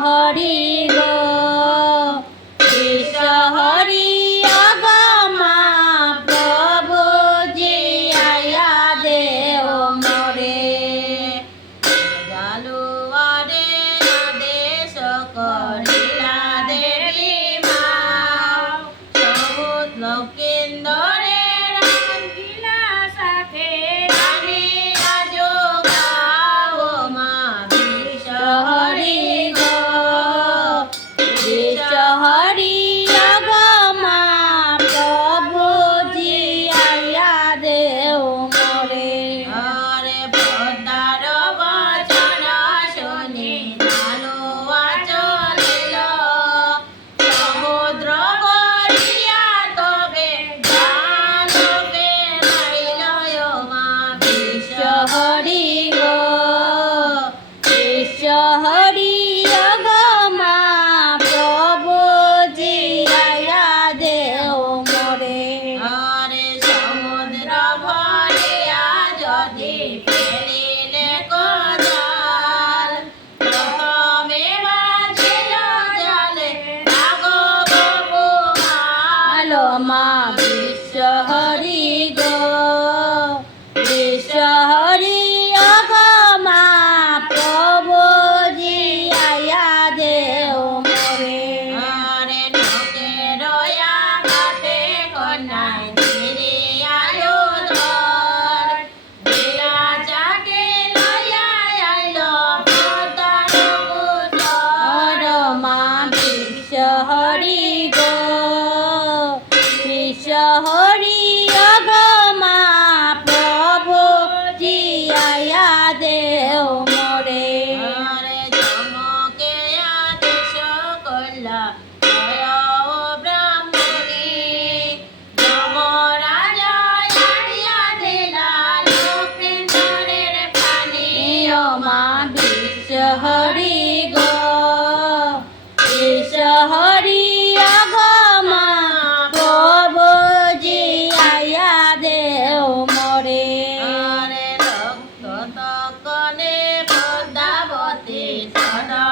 হরি গো বিশ্ব হরি অগমা প্রভু জি আয়া দেও মরে জালুয়ারে আদেশ করিলা দেবী মা সবুজ লক্ষিন্দরে রাঙ্গিলা সাথে রানিয়া যোগাও মা বিশ্ব হরি গো বিশ্ব হরি অগমা প্রভু জি আয়া দেও মরে হরে পদ্মার বচন শুনি জালুয়া চলিল সমুদ্র বরিয়া তবে জানবে নাইল মা বিশ্ব হরি গো বিশ্ব হরি অগমা প্রভু জি আয়া দেও মরে হরে সমুদ্র ভরিয়া যদি ফেলিলে কজাল প্রথমে বাজিল জলে রাঘব বুমাল মা বিশ্ব হরি গো বিশ্ব হরি অগমা প্রভু জি আয়া দেও মরে হরে নকে রয়া ঘাটে কন্যায় ধীরে আয়োধর বিরা চাকে লয়া আইল পদ্মার কুটর মা বিশ্ব হরি গো বিশ্ব হরি অগমা প্রভু জি আয়া দেও মরে হরে চমকে আদেশ করলা জয় ব্রাহ্মণী যমরাজা আনিয়া দিলা লক্ষিন্দরের প্রাণী ও মা বিশ্ব হরি গো